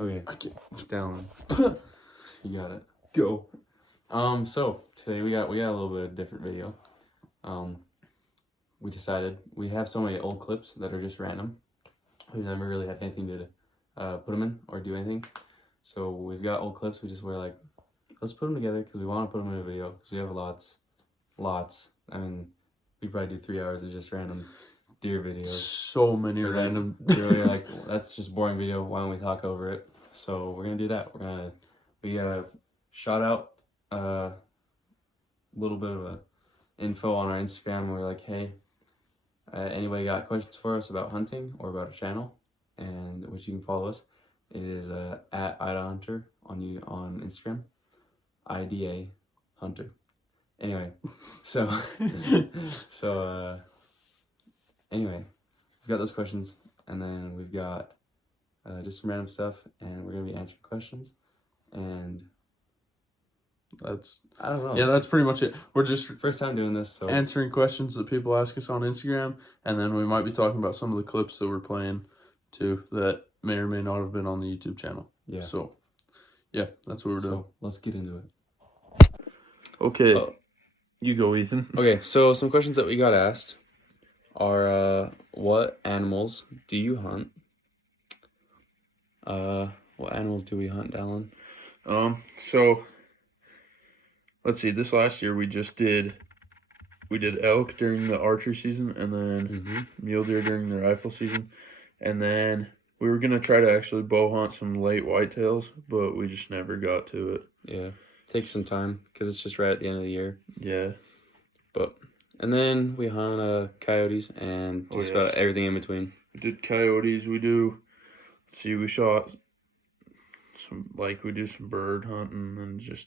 Okay, down. You got it. Go. So today we got a little bit of a different video. We decided we have so many old clips that are just random. We've never really had anything to put them in or do anything. So we've got old clips. We just were like, let's put them together because we want to put them in a video because we have lots. I mean, we probably do 3 hours of just random deer videos. So many random. Really, like, that's just boring video. Why don't we talk over it? So we're gonna do that. We shot out a little bit of info on our Instagram. And we're like, hey, anybody got questions for us about hunting or about a channel, and which you can follow us. It is at IdaHunter on Instagram, IdaHunter. Anyway, anyway, we've got those questions, and then we've got just some random stuff, and we're gonna be answering questions, and I don't know. Yeah, that's pretty much it. We're just first time doing this, so answering questions that people ask us on Instagram, and then we might be talking about some of the clips that we're playing too that may or may not have been on the YouTube channel. Yeah. So, yeah, that's what we're doing. So let's get into it. Okay. You go, Ethan. Okay, so some questions that we got asked are, what animals do you hunt? What animals do we hunt, Dallin? So, let's see, this last year we did elk during the archery season, and then mule deer during the rifle season, and then we were going to try to actually bow hunt some late whitetails, but we just never got to it. Yeah. Takes some time because it's just right at the end of the year. Yeah. And then we hunt coyotes and just about everything in between. We did coyotes. We shot some, we do some bird hunting and just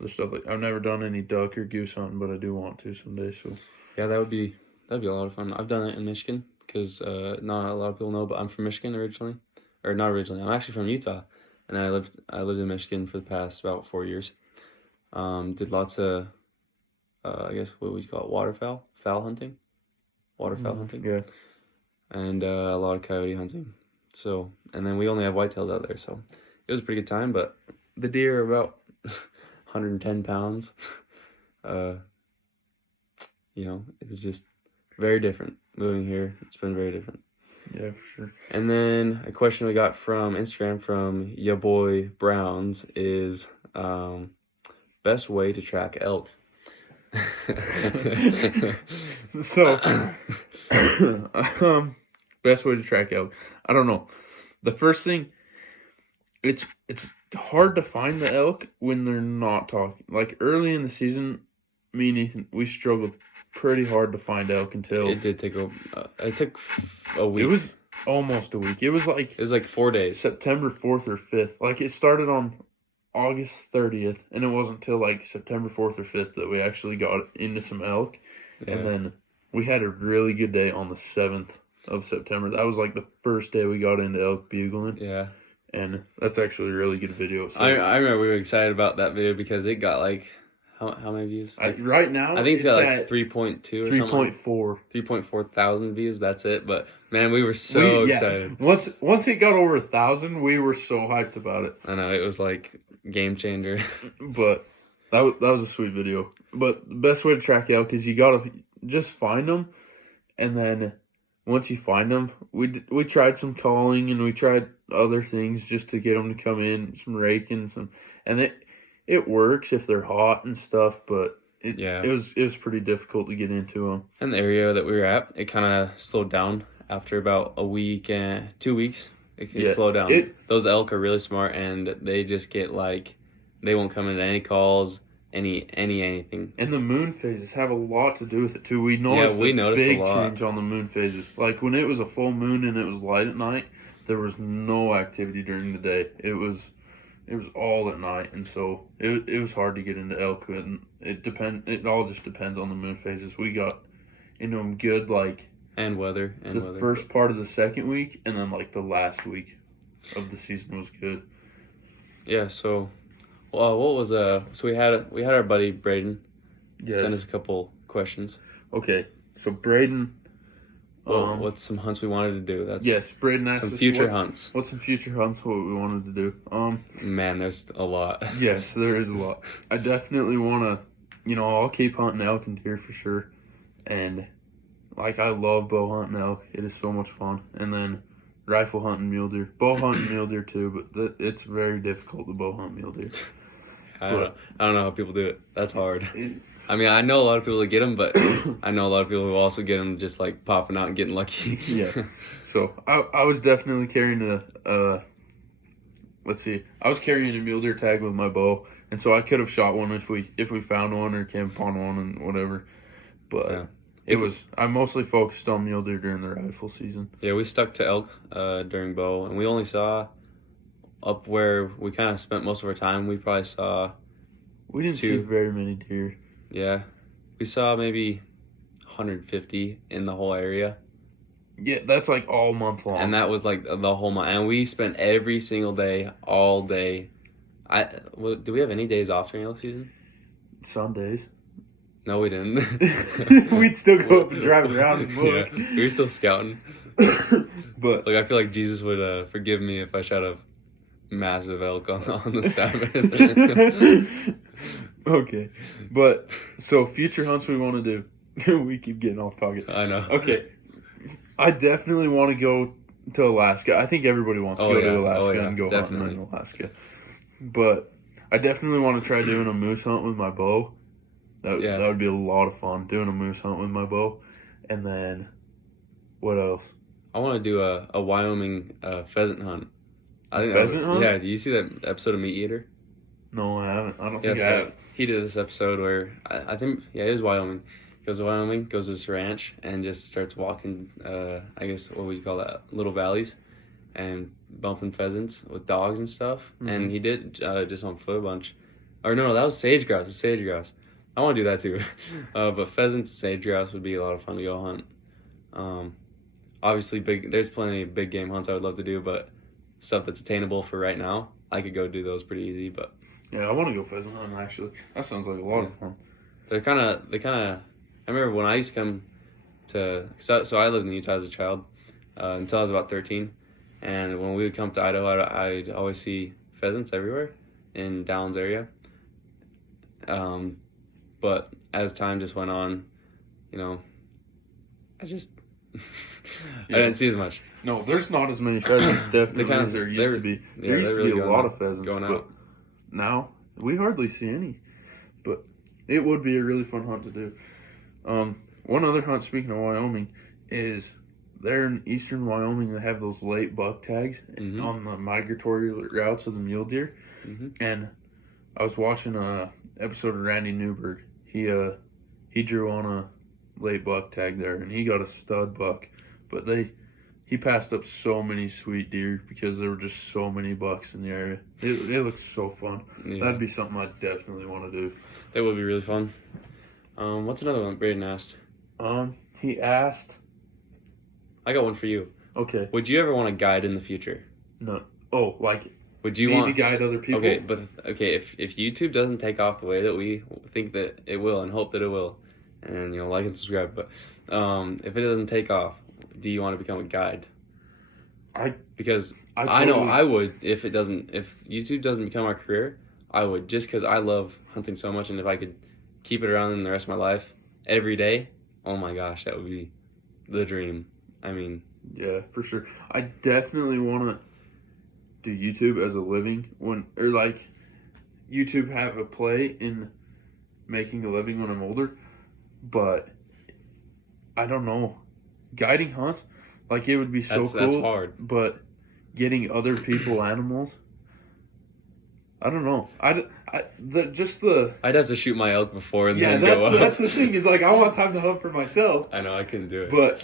other stuff. I've never done any duck or goose hunting, but I do want to someday. So yeah, that'd be a lot of fun. I've done it in Michigan because not a lot of people know, but I'm from Michigan originally, or not originally. I'm actually from Utah. And I lived in Michigan for the past about 4 years. Did lots of, I guess what we call it, fowl hunting, hunting. Yeah. And a lot of coyote hunting. So, and then we only have whitetails out there, so it was a pretty good time. But the deer are about 110 pounds. It's just very different moving here. It's been very different. Yeah, for sure. And then a question we got from Instagram from ya boy Browns is best way to track elk. So, best way to track elk. I don't know. The first thing, it's hard to find the elk when they're not talking. Like early in the season, me and Ethan, we struggled pretty hard to find elk until it took a week. It was almost a week. It was like 4 days. September 4th or 5th. Like it started on August 30th, and it wasn't until like September 4th or 5th that we actually got into some elk. Yeah. And then we had a really good day on the 7th of September. That was like the first day we got into elk bugling. Yeah. And that's actually a really good video. So I remember we were excited about that video because it got like how many views? Right now, I think it's got like 3.2 or 3.4. 3.4 thousand views. That's it. But man, we were so excited. Once it got over 1,000, we were so hyped about it. I know, it was like game changer. But that was a sweet video. But the best way to track elk is you gotta just find them, and then once you find them, we tried some calling and we tried other things just to get them to come in, some raking, and it works if they're hot and stuff, but it was pretty difficult to get into them. And the area that we were at, it kind of slowed down after about a week and 2 weeks. It can slow down. Those elk are really smart, and they just get they won't come into any calls, anything. And the moon phases have a lot to do with it too. We noticed a big change on the moon phases. Like when it was a full moon and it was light at night, there was no activity during the day. It was all at night, and so it was hard to get into elk. And it all just depends on the moon phases. We got into them good and weather first part of the second week, and then the last week of the season was good. Yeah. So, what was so we had our buddy Braden send us a couple questions. Okay, so Braden Well, what's some hunts we wanted to do? That's Yes, Braden asked some us future hunts. What's some future hunts? What we wanted to do? Man, there's a lot. Yes, there is a lot. I definitely want to, I'll keep hunting elk and deer for sure, and like I love bow hunting elk. It is so much fun, and then rifle hunting mule deer, bow hunting mule deer too. But it's very difficult to bow hunt mule deer. I don't know how people do it. That's hard. I mean, I know a lot of people that get them, but I know a lot of people who also get them just like popping out and getting lucky. Yeah. So I was definitely carrying let's see, I was carrying a mule deer tag with my bow, and so I could have shot one if we found one or came upon one and whatever. But I mostly focused on mule deer during the rifle season. Yeah, we stuck to elk during bow, and we only saw up where we kind of spent most of our time. We probably saw. We didn't see very many deer. Yeah, we saw maybe 150 in the whole area. Yeah, that's like all month long. And that was like the whole month. And we spent every single day, all day. Do we have any days off during elk season? Some days. No, we didn't. We'd still go up and drive around and look. Yeah, we were still scouting. But like, I feel like Jesus would forgive me if I shot a massive elk on the Sabbath. Okay, but so future hunts we want to do. We keep getting off target. I know. Okay, I definitely want to go to Alaska. I think everybody wants to go to Alaska and go hunting in Alaska. But I definitely want to try doing a moose hunt with my bow. That would be a lot of fun, doing a moose hunt with my bow. And then, what else? I want to do a Wyoming pheasant hunt. Pheasant hunt? Yeah, do you see that episode of Meat Eater? No, I haven't. I don't think I have. He did this episode where, I think, it is Wyoming. He goes to Wyoming, goes to this ranch, and just starts walking, I guess, what would you call that, little valleys, and bumping pheasants with dogs and stuff. Mm-hmm. And he did just on foot a bunch. Or no, that was sage grouse. It was sage grouse. I want to do that too. But pheasants and sage grouse would be a lot of fun to go hunt. Obviously, there's plenty of big game hunts I would love to do, but stuff that's attainable for right now, I could go do those pretty easy. But yeah, I want to go pheasant hunting actually. That sounds like a lot of fun. They kind of. I remember when I used to come to. So I lived in Utah as a child until I was about 13, and when we would come to Idaho, I'd always see pheasants everywhere in Downs area. But as time just went on, I just I didn't see as much. No, there's not as many pheasants definitely as there used to be. There used to be a lot of pheasants, but now we hardly see any. But it would be a really fun hunt to do. One other hunt, speaking of Wyoming, is there in eastern Wyoming they have those late buck tags on the migratory routes of the mule deer. Mm-hmm. And I was watching a episode of Randy Newberg. He drew on a late buck tag there, and he got a stud buck. But he passed up so many sweet deer because there were just so many bucks in the area. It looks so fun. Yeah. That'd be something I definitely want to do. That would be really fun. What's another one Braden asked? He asked. I got one for you. Okay. Would you ever want to guide in the future? No. Oh, like would you want to guide other people? Okay, if YouTube doesn't take off the way that we think that it will and hope that it will, and like and subscribe, but if it doesn't take off, do you want to become a guide? Because I know I would if YouTube doesn't become our career, I would, just because I love hunting so much, and if I could keep it around in the rest of my life every day, oh my gosh, that would be the dream. I mean, yeah, for sure. I definitely want to do YouTube as a living YouTube have a play in making a living when I'm older, but I don't know. Guiding hunts, it would be so cool. That's hard. But getting other people animals, I don't know. I'd have to shoot my elk before and then go up. That's the thing is I want time to hunt for myself. I know I couldn't do it, but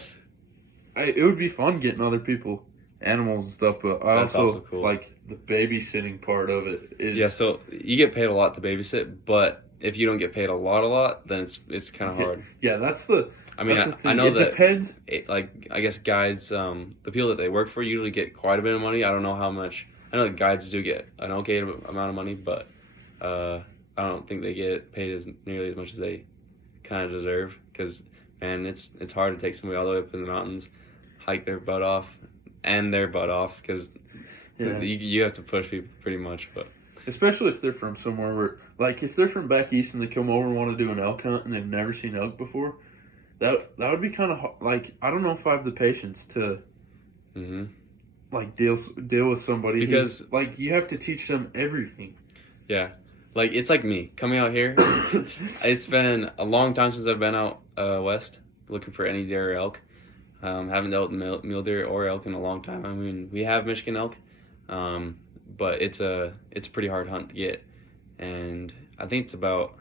it would be fun getting other people animals and stuff. But that's also cool. The babysitting part of it is So you get paid a lot to babysit, but if you don't get paid a lot, then it's kind of hard. Yeah, that's the. I mean, I know that depends. I guess guides, the people that they work for usually get quite a bit of money. I don't know how much. I know that guides do get an okay amount of money, but I don't think they get paid nearly as much as they kind of deserve. Because and it's hard to take somebody all the way up in the mountains, hike their butt off, because Yeah. you have to push people pretty much. But Especially if they're from somewhere where, like, if they're from back east and they come over and want to do an elk hunt and they've never seen elk before, that would be kind of like, I don't know if I have the patience to like deal with somebody Because like, you have to teach them everything. yeah, like it's like me coming out here. It's been a long time since I've been out west looking for any deer or elk. Haven't dealt with mule deer or elk in a long time. I mean, we have Michigan elk, but it's a pretty hard hunt to get, and I think it's about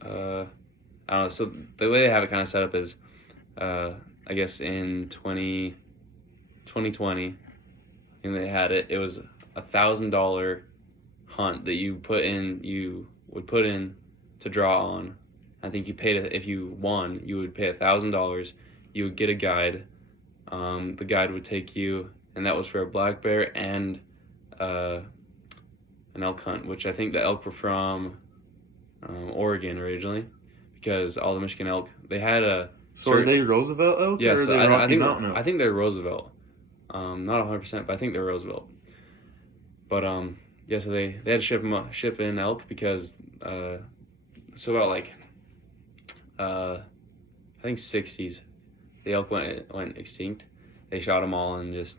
I don't know. So the way they have it kind of set up is, I guess in 2020, and they had it. It was $1,000 hunt that you would put in to draw on. I think you paid it if you won. You would pay $1,000. You would get a guide. The guide would take you, and that was for a black bear and an elk hunt, which I think the elk were from Oregon originally, because all the Michigan elk they had a. So are they Roosevelt elk? Yeah, or are so they Rocky Mountain elk? I think they're Roosevelt. Not 100%, but I think they're Roosevelt. But yeah, so they had to ship in elk because so about like I think 60s, the elk went extinct. They shot them all and just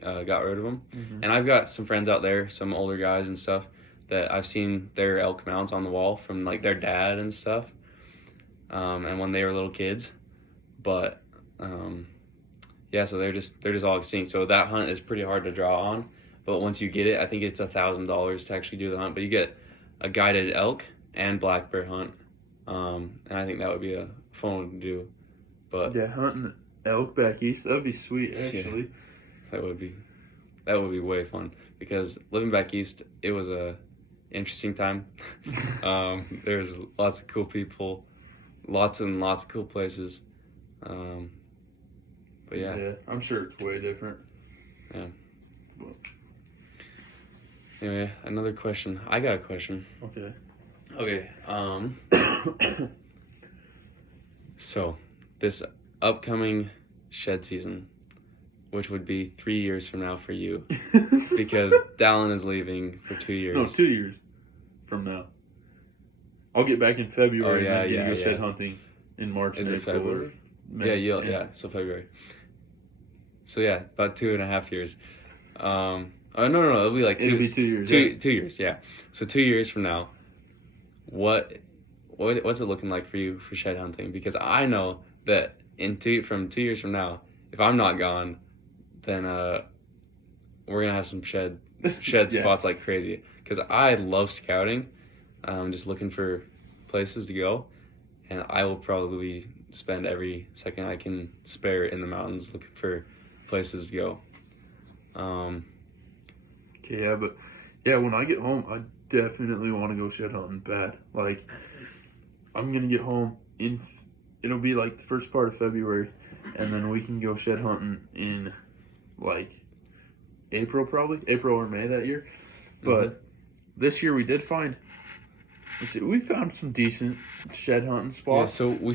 got rid of them. Mm-hmm. And I've got some friends out there, some older guys and stuff, that I've seen their elk mounts on the wall from like their dad and stuff, and when they were little kids. But yeah, so they're just all extinct. So that hunt is pretty hard to draw on. But once you get it, I think it's $1,000 to actually do the hunt. But you get a guided elk and black bear hunt, and I think that would be a fun one to do. But yeah, hunting elk back east, that'd be sweet actually. Yeah, that would be way fun, because living back east, it was a interesting time. There's lots of cool people, lots and lots of cool places. But yeah, I'm sure it's way different. Yeah. Anyway, another question. I got a question. Okay. So this upcoming shed season, which would be 3 years from now for you, because Dallin is leaving for 2 years. No, 2 years from now. I'll get back in February. Oh, and then go shed hunting in March. Is and it April. February? May. Yeah. So February. So yeah, about 2.5 years. Oh no, it'll be like It'll be 2 years. 2 years, yeah. So 2 years from now, what's it looking like for you for shed hunting? Because I know that from 2 years from now, if I'm not gone, then we're gonna have some shed Yeah. spots like crazy. Because I love scouting, just looking for places to go, and I will probably spend every second I can spare in the mountains looking for places to go. Okay, yeah, but yeah, when I get home, I definitely want to go shed hunting bad. Like, I'm gonna get home it'll be like the first part of February, and then we can go shed hunting in like April or May that year. But this year we did find some decent shed hunting spots. Yeah, so we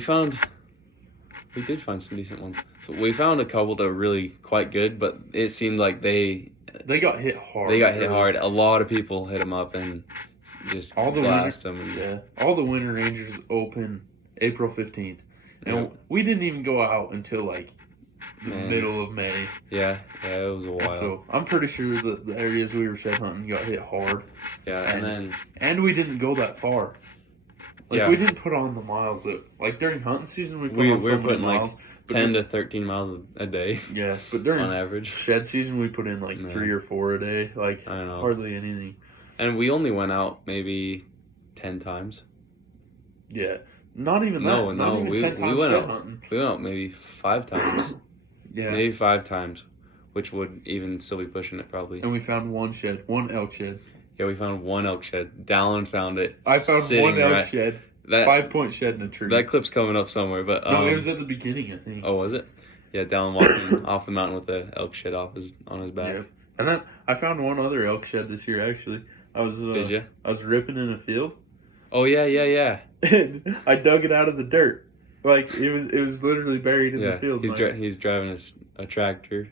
did find some decent ones. So we found a couple that were really quite good, but it seemed like they got hit hard. They got hit hard. A lot of people hit them up and just blast them. Yeah, all the winter rangers open April 15th, and we didn't even go out until like middle of May. Yeah, it was a while. So I'm pretty sure the areas we were shed hunting got hit hard. Yeah, and we didn't go that far. Like, we didn't put on the miles that, like, during hunting season we were putting miles. Like 10 to 13 miles a day. Yeah, but during on average shed season we put in like 3 or 4 a day. Like, I know. Hardly anything. And we only went out maybe 10 times. Yeah, not even that. No, not even we 10 times went shed out. hunting. We went out maybe 5 times. Yeah, maybe 5 times, which would even still be pushing it probably. And we found one elk shed. Yeah, we found one elk shed. Dallin found it. I found one elk shed. 5-point shed in a tree. That clip's coming up somewhere, but no, it was at the beginning, I think. Oh, was it? Yeah, Dallin walking off the mountain with the elk shed on his back. Yeah. And then I found one other elk shed this year. Actually, Did you? I was ripping in a field. Oh yeah. And I dug it out of the dirt. Like it was literally buried in the field. He's driving a tractor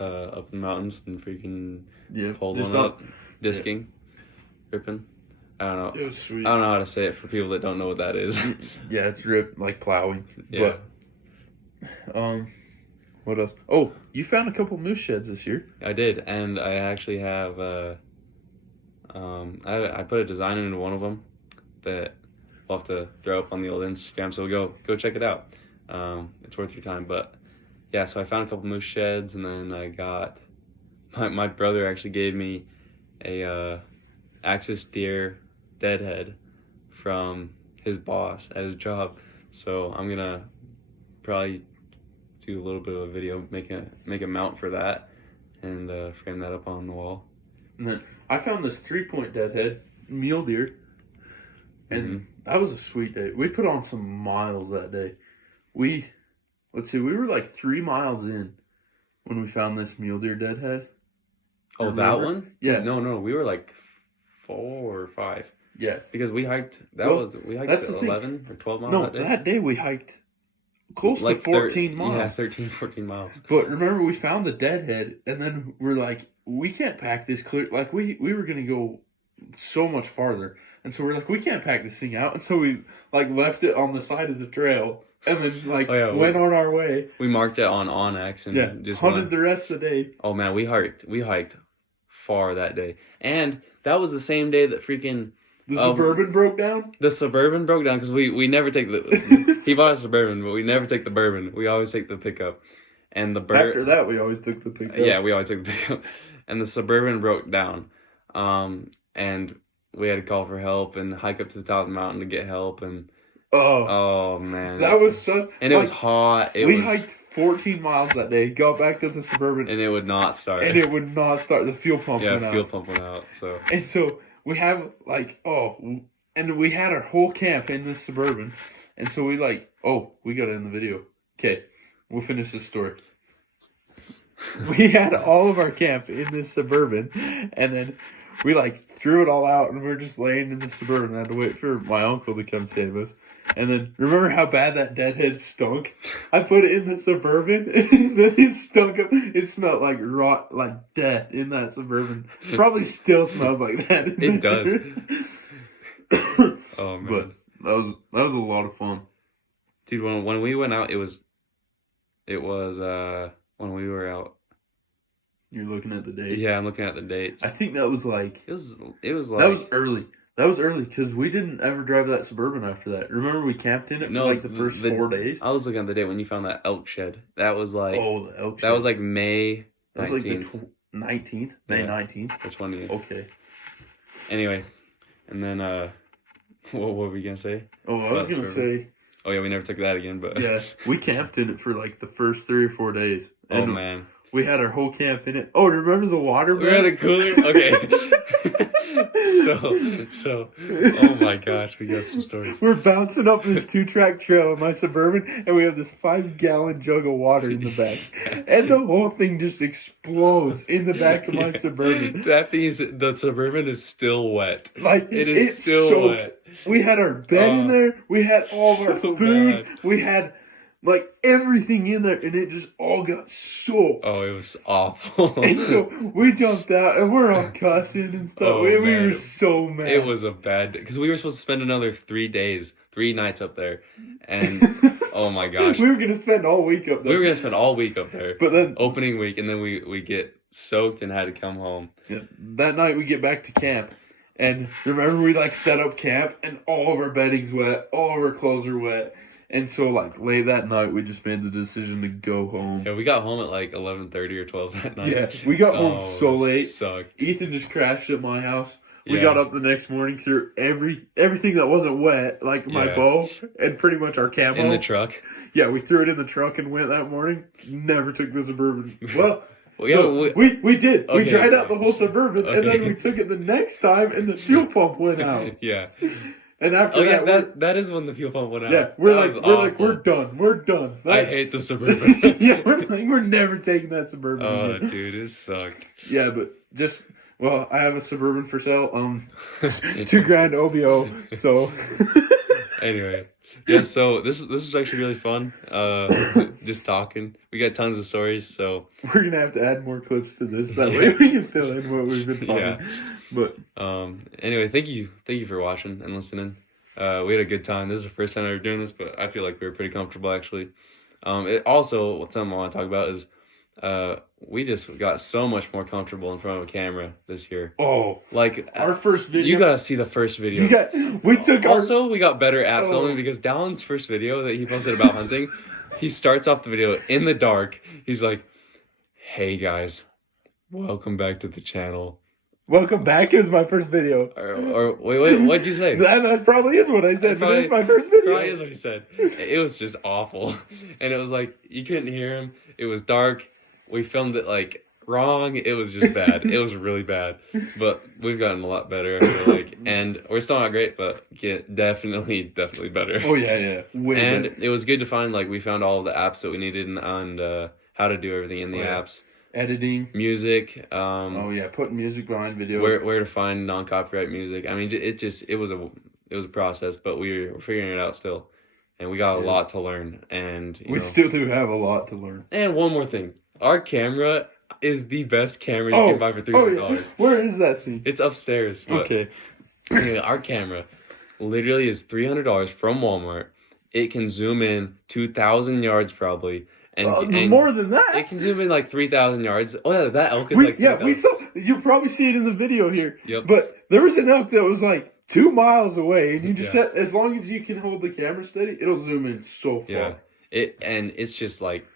up the mountains and freaking pulled one up, disking, ripping. I don't know. It was sweet. I don't know how to say it for people that don't know what that is. Yeah, it's rip like plowing. Yeah. But what else? Oh, you found a couple moose sheds this year. I did, and I actually have I put a design into one of them that we'll have to throw up on the old Instagram, so go check it out. It's worth your time. But yeah, so I found a couple moose sheds, and then I got my brother actually gave me a Axis deer deadhead from his boss at his job. So I'm gonna probably do a little bit of a video, make a mount for that, and frame that up on the wall. And then I found this 3-point deadhead mule deer, and that was a sweet day. We put on some miles that day. We were like 3 miles in when we found this mule deer deadhead. Oh, that one? Yeah. No, we were like 4 or 5. Yeah. Because we hiked. We hiked 11 or 12 miles. No, that day. That day we hiked close to 14 miles. Yeah, 13, 14 miles. But remember, we found the deadhead, and then we're like, we can't pack this clear. Like, we were going to go so much farther. And so we're like, we can't pack this thing out. And so we, like, left it on the side of the trail and then, like, went on our way. We marked it on Onyx and just hunted the rest of the day. Oh, man, we hiked far that day. And that was the same day that freaking... The Suburban broke down? The Suburban broke down because we never take the... He bought a Suburban, but we never take the Bourbon. We always take the pickup. And the After that, we always took the pickup. Yeah, we always took the pickup. And the Suburban broke down. And we had to call for help and hike up to the top of the mountain to get help. And oh man. That was so... And it was hot. We hiked 14 miles that day, got back to the Suburban. And it would not start. The fuel pump went out. Yeah, fuel pump went out. So. And so... We have, like, and we had our whole camp in this Suburban. And so we, like, we got it in the video. Okay, we'll finish this story. We had all of our camp in this Suburban. And then we, like, threw it all out. And we were just laying in the Suburban. I had to wait for my uncle to come save us. And then, remember how bad that deadhead stunk? I put it in the Suburban, and then it stunk up. It smelled like death in that Suburban. It probably still smells like that. It does. Oh, man. But that was a lot of fun. Dude, when we went out, it was when we were out. You're looking at the dates? Yeah, I'm looking at the dates. I think that was like... It was like... That was early. That was early because we didn't ever drive that Suburban after that. Remember we camped in it for like the first 4 days? I was looking at the day when you found that elk shed. That was like... Oh, the elk shed. That was like May 19th. That was like the 19th? May 19th? The 20th. Okay. Anyway, and then, what were we going to say? Oh, I was going to say... Oh, yeah, we never took that again, but... Yeah, we camped in it for like the first 3 or 4 days. And man. We had our whole camp in it. Oh, remember the water We had a cooler? Okay. So, oh my gosh, we got some stories. We're bouncing up this 2-track trail in my Suburban, and we have this 5-gallon jug of water in the back. And the whole thing just explodes in the back of my Suburban. The Suburban is still wet. Like, it's still soaked. wet. We had our bed in there. We had all of our food. Bad. We had... like, everything in there, and it just all got soaked. Oh, it was awful. And so, we jumped out, and we're all cussing and stuff. Oh, we were so mad. It was a bad day, because we were supposed to spend another 3 nights up there, and, oh my gosh. We were going to spend all week up there. We were going to spend all week up there. But then... opening week, and then we get soaked and had to come home. Yeah, that night, we get back to camp, and remember, we, like, set up camp, and all of our bedding's wet, all of our clothes are wet. And so, like, late that night, we just made the decision to go home. Yeah, we got home at, like, 11:30 or 12 that night. Yeah, we got home so late. Sucked. Ethan just crashed at my house. We got up the next morning, threw everything that wasn't wet, like my bow, and pretty much our camo. In the truck? Yeah, we threw it in the truck and went that morning. Never took the Suburban. Well... yeah, no, we did. Okay. We dried out the whole Suburban, and then we took it the next time, and the fuel pump went out. Yeah. And after that is when the fuel pump went out. Yeah, we're done. We're done. I hate the Suburban. Yeah, we're never taking that Suburban. Oh, again. dude, it sucked. Yeah, but I have a Suburban for sale. $2,000 OBO. So. Anyway, yeah. So this was actually really fun. Just talking. We got tons of stories. So We're gonna have to add more clips to this. That way we can fill in what we've been talking. Yeah. But anyway, thank you for watching and listening. We had a good time. This is the first time ever doing this, but I feel like we were pretty comfortable actually. It also, something I want to talk about is we just got so much more comfortable in front of a camera this year. oh, Like our first video. you gotta see the first video. We got better at filming because Dallin's first video that he posted about hunting, he starts off the video in the dark. He's like, "Hey guys, welcome back to the channel." Welcome back is my first video. Or wait, what'd you say? That probably is what I said, but it's my first video. Probably is what he said. It was just awful. And it was like, you couldn't hear him. It was dark. We filmed it like wrong. It was just bad. It was really bad. But we've gotten a lot better, I feel like. And we're still not great, but definitely better. Oh, yeah. Way and better. It was good to find, like, we found all of the apps that we needed and how to do everything in the apps. Editing, music, putting music behind videos, where to find non-copyright music. I mean, it was a process, but we're figuring it out still, and we got a lot to learn. And we still do have a lot to learn. And one more thing, our camera is the best camera you can buy for $300. Yeah. Where is that thing? It's upstairs. Okay. Anyway, our camera literally is $300 from Walmart. It can zoom in 2,000 yards probably. And more than that, it can zoom in like 3,000 yards. Oh yeah, that elk is like 3,000. we saw. You'll probably see it in the video here. Yep. But there was an elk that was like 2 miles away, and you just set, as long as you can hold the camera steady, it'll zoom in so far. Yeah. It's just like,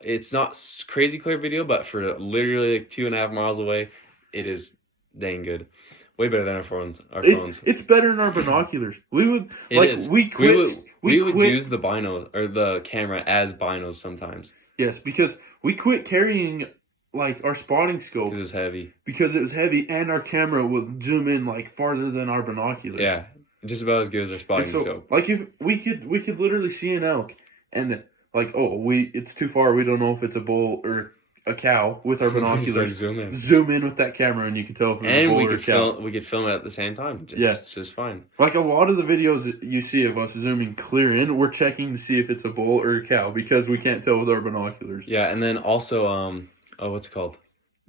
it's not crazy clear video, but for literally like 2.5 miles away, it is dang good. Way better than our phones. It's better than our binoculars. We would use the binos or the camera as binos sometimes. Yes, because we quit carrying like our spotting scope because it's heavy. Because it was heavy, and our camera would zoom in like farther than our binoculars. Yeah, just about as good as our spotting scope. Like if we could literally see an elk, and like it's too far. We don't know if it's a bull or a cow with our binoculars. Zoom in with that camera, and you can tell if it's a bull or a cow. We could film it at the same time. It's just fine. Like a lot of the videos that you see of us zooming clear in, we're checking to see if it's a bull or a cow because we can't tell with our binoculars. Yeah, and then also what's it called?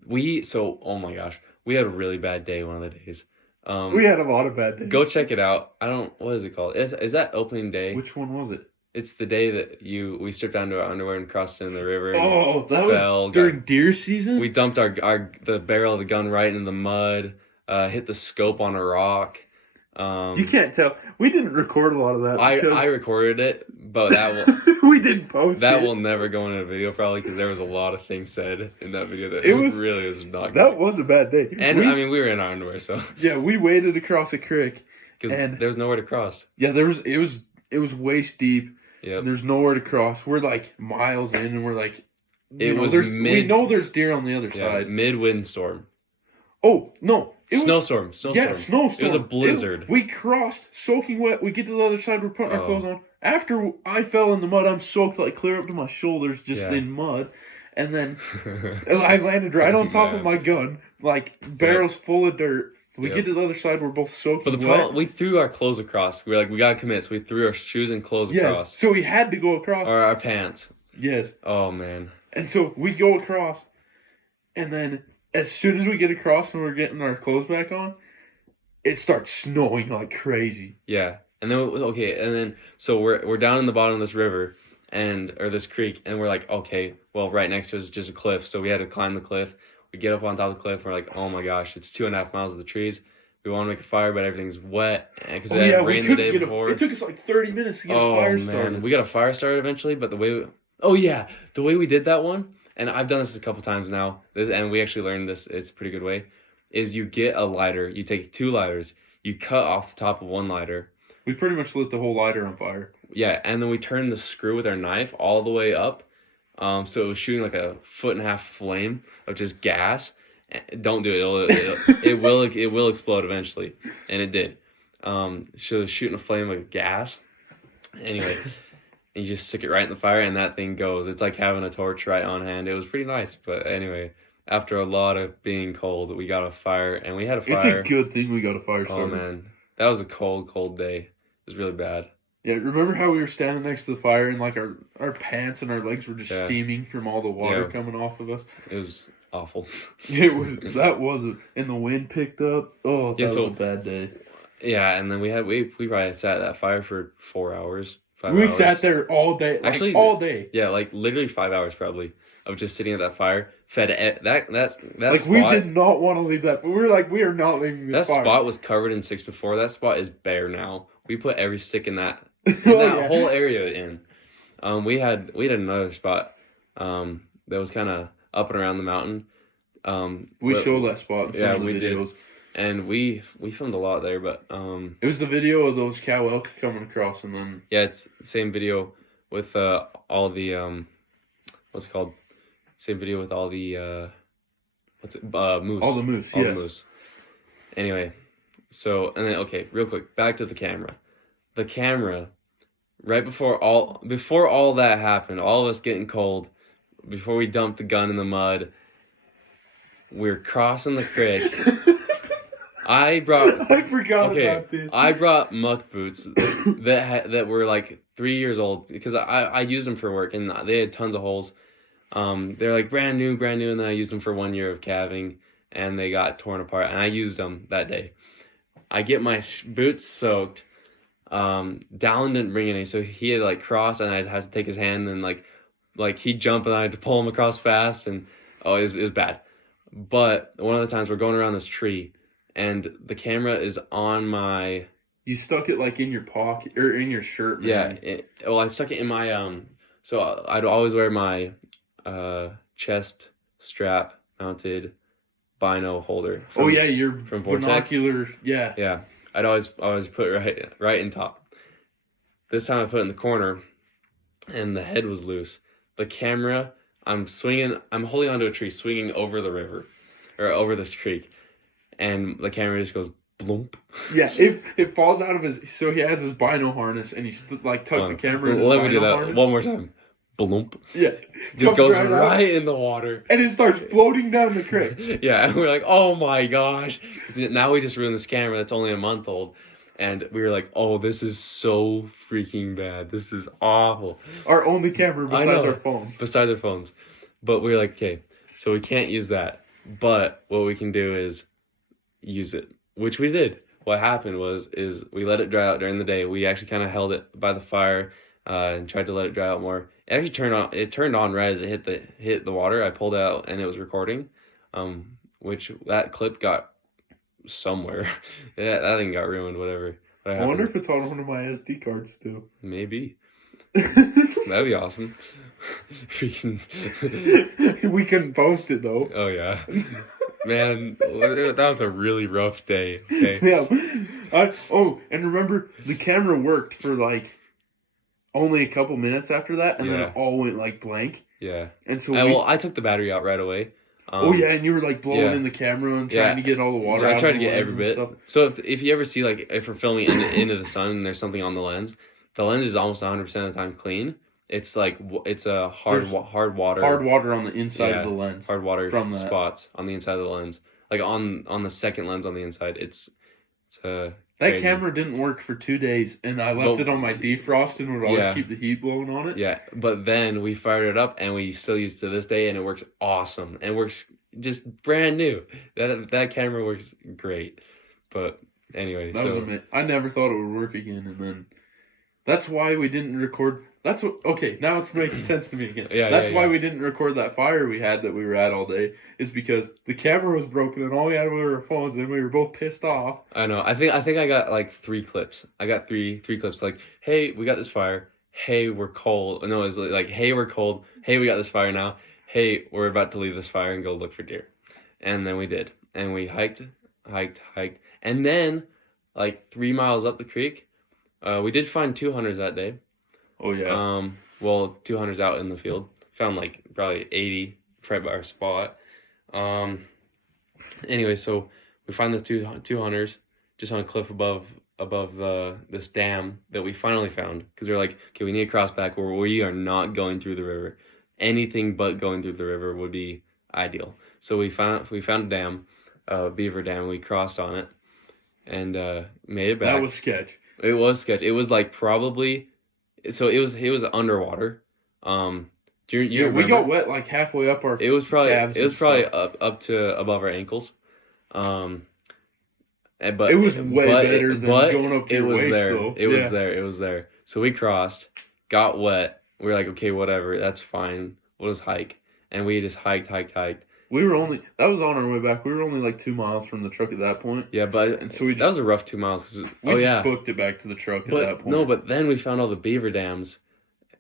Oh my gosh, we had a really bad day one of the days. We had a lot of bad days. Go check it out. What is it called? Is that opening day? Which one was it? It's the day that we stripped down to our underwear and crossed in the river. That was during deer season? We dumped the barrel of the gun right in the mud, hit the scope on a rock. You can't tell. We didn't record a lot of that. I recorded it, but that will we didn't post that will never go in a video probably because there was a lot of things said in that video that really was not good. That was a bad day. And we were in our underwear, so yeah, we waded across a creek because there was nowhere to cross. Yeah, it was waist deep. Yeah, there's nowhere to cross. We're like miles in, and we're like, we know there's deer on the other side. Mid windstorm. Oh no! Snowstorm. Yeah, snowstorm. It was a blizzard. We crossed, soaking wet. We get to the other side. We're putting our clothes on. After I fell in the mud, I'm soaked like clear up to my shoulders, just in mud. And then I landed right on top of my gun, like barrels full of dirt. We get to the other side, we're both soaked. But we threw our clothes across. We were like, we gotta commit, so we threw our shoes and clothes across. So we had to go across. Or our pants. Yes. Oh man. And so we go across, and then as soon as we get across and we're getting our clothes back on, it starts snowing like crazy. Yeah. And then so we're down in the bottom of this river or this creek, and we're like, okay, well right next to us is just a cliff, so we had to climb the cliff. We get up on top of the cliff, and we're like, oh my gosh, it's 2.5 miles of the trees. We want to make a fire, but everything's wet because it had rained the day before. It took us like 30 minutes to get a fire started. We got a fire started eventually, but the way we did that one, and I've done this a couple times now, and we actually learned this, it's a pretty good way, is you get a lighter, you take 2 lighters, you cut off the top of one lighter. We pretty much lit the whole lighter on fire. Yeah, and then we turned the screw with our knife all the way up, so it was shooting like a 1.5 foot flame of just gas. Don't do it. It will explode eventually, and it did. So it was shooting a flame of gas. Anyway, you just stick it right in the fire, and that thing goes. It's like having a torch right on hand. It was pretty nice, but anyway, after a lot of being cold, we got a fire, and we had a fire. It's a good thing we got a fire started. Oh man, that was a cold day. It was really bad. Yeah, remember how we were standing next to the fire and like our pants and our legs were just Yeah. steaming from all the water Yeah. coming off of us? It was awful. And the wind picked up. Oh, Yeah, that was so a bad day. yeah, and then we probably sat at that fire for 4 hours, 5 We hours. sat there all day, like Actually, all day. Yeah, like literally 5 hours probably of just sitting at that fire. That Like spot. we did not want to leave that. But we were like, we are not leaving this That fire. spot was covered in sticks before. That spot is bare now. We put every stick in that Yeah. whole area in. We had another spot that was kind of up and around the mountain. We showed that spot in some of the videos. Did. And we filmed a lot there, but it was the video of those cow elk coming across, and then yeah, it's the same video with all the what's it called? Same video with all the moose. All the moose. All the moose. Anyway, so and then okay, real quick, back to the camera. The camera, right before all that happened, all of us getting cold, before we dumped the gun in the mud, we're crossing the creek. I forgot about this. I brought muck boots that were like 3 years old because I used them for work and they had tons of holes. They're like brand new, and then I used them for 1 year of calving and they got torn apart and I used them that day. I get my boots soaked. Dallin didn't bring any, so he had like crossed and I had to take his hand and like he'd jump and I had to pull him across fast and it was bad. But one of the times we're going around this tree. And the camera is on my. You stuck it like in your pocket or in your shirt. Man. Yeah. I stuck it in my So I'd always wear my chest strap mounted bino holder. Your from binocular. Yeah. Yeah. I'd always put it right in top. This time I put it in the corner, and the head was loose. The camera. I'm holding onto a tree, swinging over the river, or over this creek. And the camera just goes bloomp. Yeah, it falls out of his. So he has his bino harness, and he tucked the camera in his Let me do bino that harness. one more time. Bloomp. Yeah, Just goes right in the water, and it starts floating down the creek. Yeah, and we're like, oh my gosh! Now we just ruined this camera that's only a month old, and we were like, oh, this is so freaking bad. This is awful. Our only camera besides our phones. Besides our phones, but we were like, okay, so we can't use that. But what we can do is use it, which we did. What happened is we let it dry out during the day. We actually kind of held it by the fire and tried to let it dry out more. It actually turned on right as it hit the water. I pulled it out and it was recording, which that clip got somewhere. Yeah, that thing got ruined. Whatever. I wonder if it's on one of my SD cards too. Maybe. That'd be awesome. We couldn't post it though. Oh yeah. Man, that was a really rough day. Okay. Yeah. And remember, the camera worked for like only a couple minutes after that, and then it all went like blank. Yeah. And so I took the battery out right away. And you were like blowing in the camera and trying to get all the water out. I tried to get every bit. So if you ever see like if we're filming into the sun and there's something on the lens is almost 100% of the time clean. It's like it's a hard water. Hard water on the inside of the lens. Hard water spots on the inside of the lens, like on the second lens on the inside. It's that crazy. Camera didn't work for 2 days, and I left it on my defrost and would always keep the heat blowing on it. Yeah, but then we fired it up, and we still use it to this day, and it works awesome. And works just brand new. That camera works great. But anyway, I never thought it would work again, and then that's why we didn't record. Okay, now it's making sense to me again. That's why we didn't record that fire we had that we were at all day, is because the camera was broken and all we had were our phones and we were both pissed off. I know. I think I got like 3 clips. I got three clips like, hey, we got this fire. Hey, we're cold. No, it's like, hey, we're cold. Hey, we got this fire now. Hey, we're about to leave this fire and go look for deer. And then we did. And we hiked. And then, like 3 miles up the creek, we did find 2 hunters that day. Oh, yeah. 2 hunters out in the field. Found like probably 80 right by our spot. Anyway, so we find those two hunters just on a cliff above this dam that we finally found, because we're like, okay, we need to cross back where we are not going through the river. Anything but going through the river would be ideal. So we found a dam, beaver dam. We crossed on it and made it back. That was sketch. It was sketchy. It was like probably, so it was underwater. Do you we remember? got wet like halfway up our It was probably calves and stuff. up to above our ankles. But It was way better than but going up to it your was waist, there. though. It was there. It was there. So we crossed, got wet. We were like, okay, whatever, that's fine. We'll just hike, and we just hiked. We were only that was on our way back. We were only like 2 miles from the truck at that point. Yeah, but And so we that was a rough 2 miles. We just booked it back to the truck at that point. No, but then we found all the beaver dams.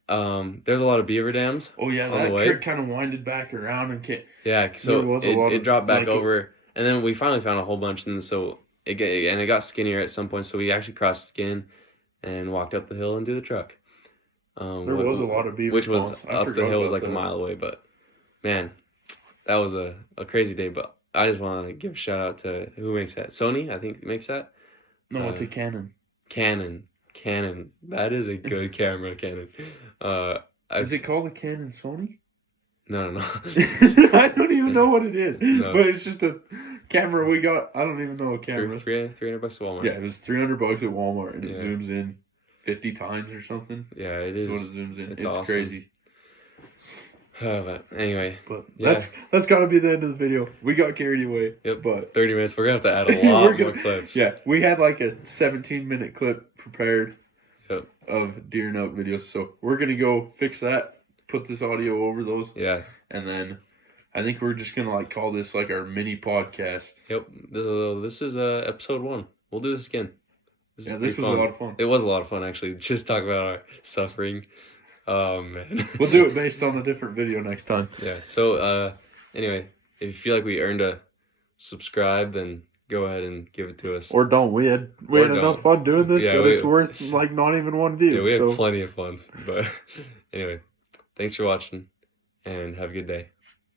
There's a lot of beaver dams. Oh yeah, on the that way. creek kind of winded back around and Yeah, so there was a lot it of, dropped back like, over, and then we finally found a whole bunch, and so it got skinnier at some point. So we actually crossed again, and walked up the hill into the truck. there was a lot of beaver which was ponds. I up the forgot hill was about like a that. mile away, but man, that was a crazy day. But I just want to give a shout out to who makes that. Sony, I think, makes that. No, it's a Canon. Canon. That is a good camera, Canon. Is it called a Canon Sony? No. I don't even know what it is. No. But it's just a camera we got. I don't even know what camera. $300 at Walmart. Yeah, it was $300 at Walmart, and it Yeah. zooms in 50 times or something. Yeah, it is. That's what it zooms in. It's awesome. crazy. But anyway, But yeah. that's got to be the end of the video. We got carried away. Yep. But 30 minutes. We're gonna have to add a lot We're more clips. yeah, we had like a 17-minute clip prepared Yep. of deer and elk videos, so we're gonna go fix that, put this audio over those, Yeah. and then I think we're just gonna like call this like our mini podcast. Yep. This is episode 1. We'll do this again. This was was a lot of fun. It was a lot of fun, actually. Just talk about our suffering. Oh man. We'll do it based on a different video next time. Yeah. So anyway, if you feel like we earned a subscribe, then go ahead and give it to us. Or don't. We had enough fun doing this that it's worth like not even one view. Yeah, we had plenty of fun. But anyway, thanks for watching, and have a good day.